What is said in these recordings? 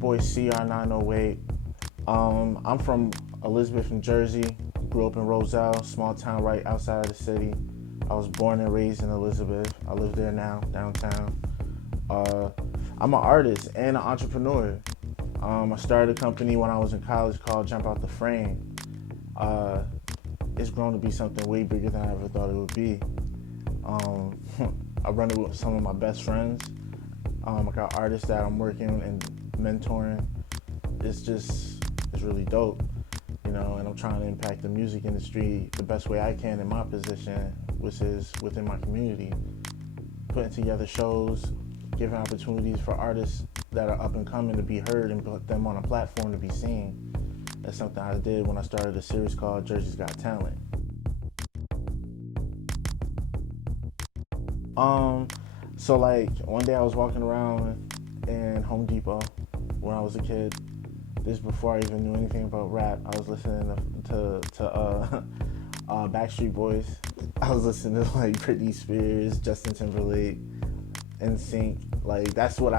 boy CR908. I'm from Elizabeth, New Jersey. Grew up in Roselle, small town right outside of the city. I was born and raised in Elizabeth. I live there now, downtown. I'm an artist and an entrepreneur. I started a company when I was in college called Jump Out the Frame. It's grown to be something way bigger than I ever thought it would be. I run it with some of my best friends. I got artists that I'm working and mentoring. It's really dope, and I'm trying to impact the music industry the best way I can in my position, which is within my community. Putting together shows, giving opportunities for artists that are up and coming to be heard and put them on a platform to be seen. That's something I did when I started a series called Jersey's Got Talent. So one day I was walking around in Home Depot when I was a kid. This is before I even knew anything about rap. I was listening to Backstreet Boys. I was listening to Britney Spears, Justin Timberlake, NSYNC. That's what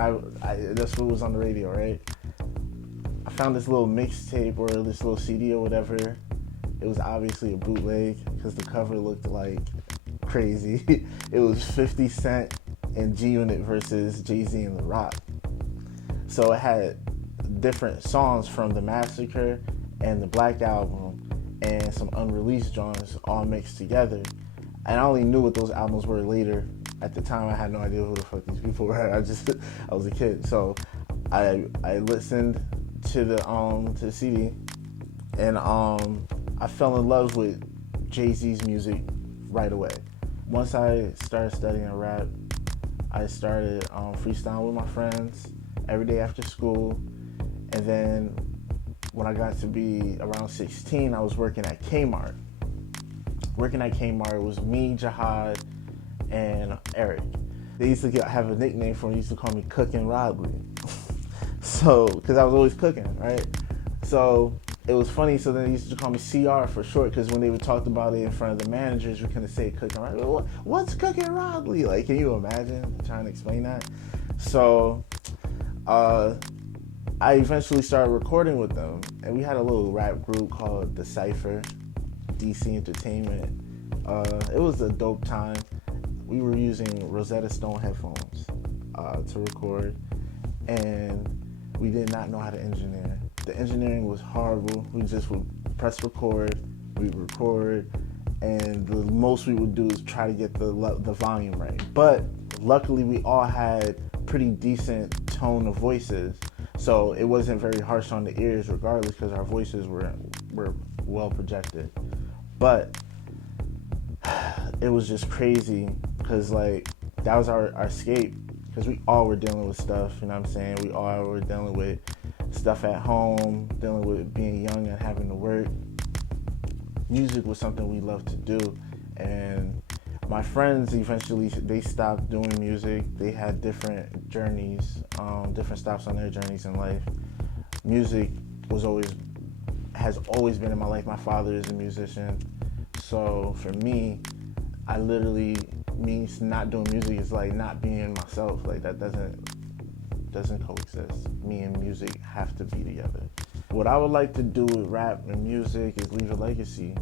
that's what was on the radio, right? I found this little mixtape or this little CD or whatever. It was obviously a bootleg because the cover looked crazy. It was 50 Cent and G-Unit versus Jay-Z and The Rock. So it had different songs from The Massacre and the Black Album and some unreleased joints all mixed together. And I only knew what those albums were later. At the time, I had no idea who the fuck these people were. I was a kid. So I listened to the CD, and I fell in love with Jay-Z's music right away. Once I started studying rap, I started freestyling with my friends every day after school. And then when I got to be around 16, I was working at Kmart. Working at Kmart was me, Jihad, and Eric. They used to have a nickname for me. They used to call me Cookin' Rodley. So, because I was always cooking, right? So it was funny. So then they used to call me CR for short, because when they would talk about it in front of the managers, we couldn't say Cookin' Rodley. What's Cookin' Rodley? Can you imagine trying to explain that? So I eventually started recording with them, and we had a little rap group called The Cypher, DC Entertainment. It was a dope time. We were using Rosetta Stone headphones to record, and we did not know how to engineer. The engineering was horrible. We just would press record, we'd record, and the most we would do is try to get the volume right. But luckily, we all had pretty decent tone of voices, so it wasn't very harsh on the ears regardless, because our voices were well projected. But it was just crazy, because that was our escape, because we all were dealing with stuff, you know what I'm saying? We all were dealing with stuff at home, dealing with being young and having to work. Music was something we loved to do, and my friends eventually, they stopped doing music. They had different journeys, different stops on their journeys in life. Music has always been in my life. My father is a musician. So for me, means not doing music is like not being myself. That doesn't coexist. Me and music have to be together. What I would like to do with rap and music is leave a legacy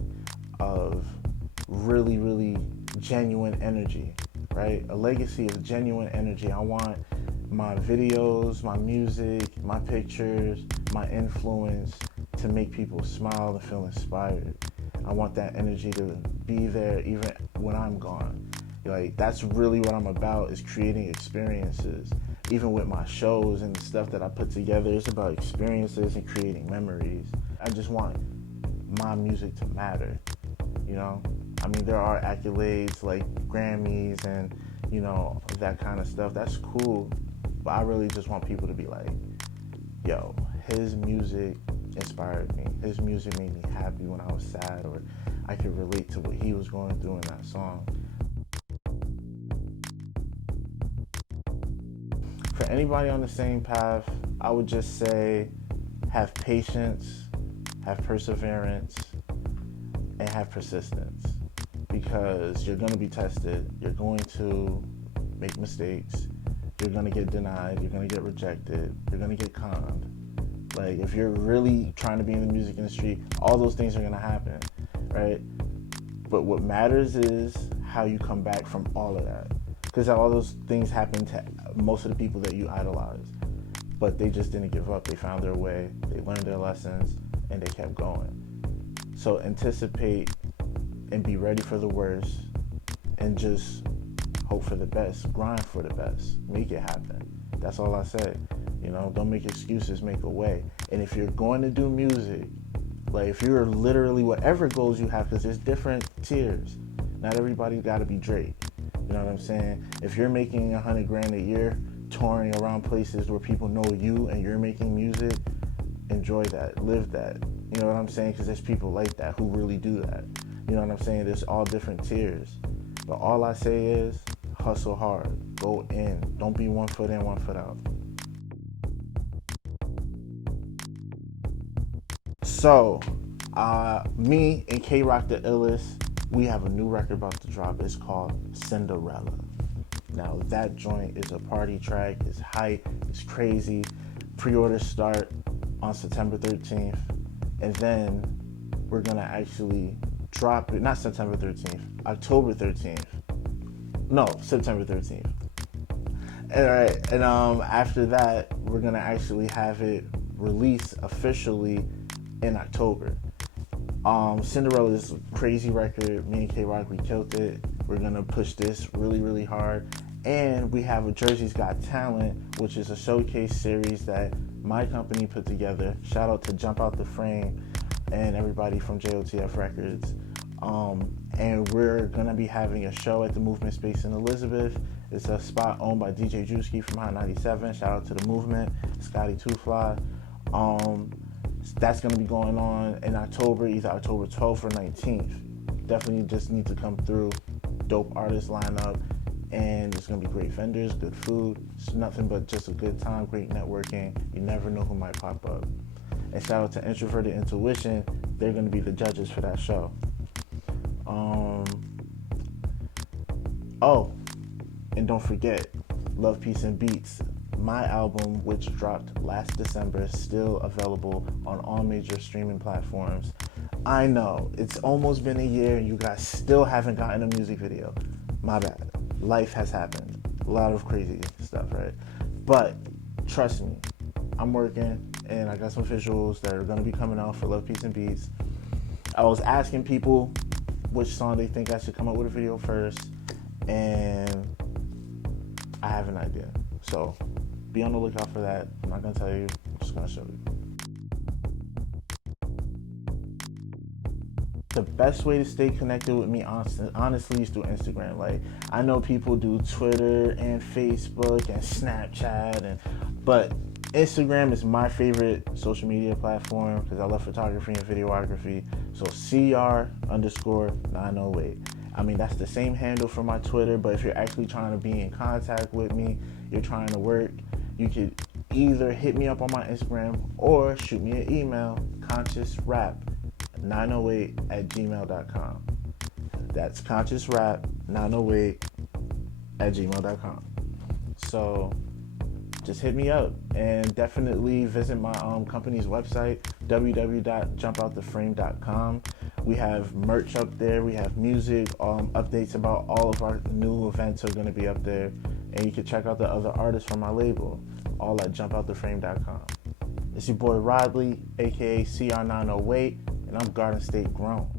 of really, really genuine energy, right? A legacy of genuine energy. I want my videos, my music, my pictures, my influence to make people smile and feel inspired. I want that energy to be there even when I'm gone. That's really what I'm about, is creating experiences. Even with my shows and the stuff that I put together, it's about experiences and creating memories. I just want my music to matter, there are accolades like Grammys and, that kind of stuff. That's cool. But I really just want people to be like, yo, his music inspired me. His music made me happy when I was sad, or I could relate to what he was going through in that song. For anybody on the same path, I would just say have patience, have perseverance, and have persistence, because you're going to be tested. You're going to make mistakes. you're gonna get denied, you're gonna get rejected, you're gonna get conned. Like, if you're really trying to be in the music industry, all those things are gonna happen, right? But what matters is how you come back from all of that. Because all those things happen to most of the people that you idolize. But they just didn't give up. They found their way, they learned their lessons, and they kept going. So anticipate and be ready for the worst, and just hope for the best, grind for the best, make it happen. That's all I say. You know, don't make excuses, make a way. And if you're going to do music, like if you're literally whatever goals you have, because there's different tiers. Not everybody got to be Drake. You know what I'm saying? If you're making $100,000 a year, touring around places where people know you and you're making music, enjoy that, live that. You know what I'm saying? Because there's people like that who really do that. You know what I'm saying? There's all different tiers. But all I say is hustle hard, go in. Don't be 1 foot in, 1 foot out. So, me and K-Rock the Illest, we have a new record about to drop. It's called Cinderella. Now, that joint is a party track. It's hype. It's crazy. Pre-orders start on September 13th. And then we're going to actually drop it. Not September 13th. October 13th. No, September 13th. All right. And after that, we're going to actually have it released officially in October. Cinderella is a crazy record. Me and K-Rock, we killed it. We're gonna push this really, really hard. And we have a Jersey's Got Talent, which is a showcase series that my company put together. Shout out to Jump Out the Frame and everybody from JOTF Records. And we're gonna be having a show at the Movement Space in Elizabeth. It's a spot owned by DJ Drewski from Hot 97. Shout out to the Movement, Scotty Two Fly. That's going to be going on in October, either October 12th or 19th. Definitely just need to come through. Dope artists lineup, and it's going to be great vendors, good food. It's nothing but just a good time, great networking. You never know who might pop up. And shout out to Introverted Intuition. They're going to be the judges for that show. Oh, and don't forget, Love, Peace, and Beats. My album, which dropped last December, is still available on all major streaming platforms. I know, it's almost been a year and you guys still haven't gotten a music video. My bad. Life has happened. A lot of crazy stuff, right? But trust me, I'm working and I got some visuals that are going to be coming out for Love, Peace, and Beats. I was asking people which song they think I should come up with a video first, and I have an idea. So be on the lookout for that. I'm not going to tell you. I'm just going to show you. The best way to stay connected with me, honestly, is through Instagram. Like, I know people do Twitter and Facebook and Snapchat, but Instagram is my favorite social media platform because I love photography and videography. So CR_908. I mean, that's the same handle for my Twitter, but if you're actually trying to be in contact with me, you're trying to work, you could either hit me up on my Instagram or shoot me an email, consciousrap908@gmail.com. That's consciousrap908@gmail.com. So just hit me up, and definitely visit my company's website, www.jumpoutthe.frame.com. We have merch up there. We have music, updates about all of our new events are going to be up there. And you can check out the other artists from my label, all at jumpoutthe.frame.com. It's your boy Rodley, aka CR908, and I'm Garden State Grown.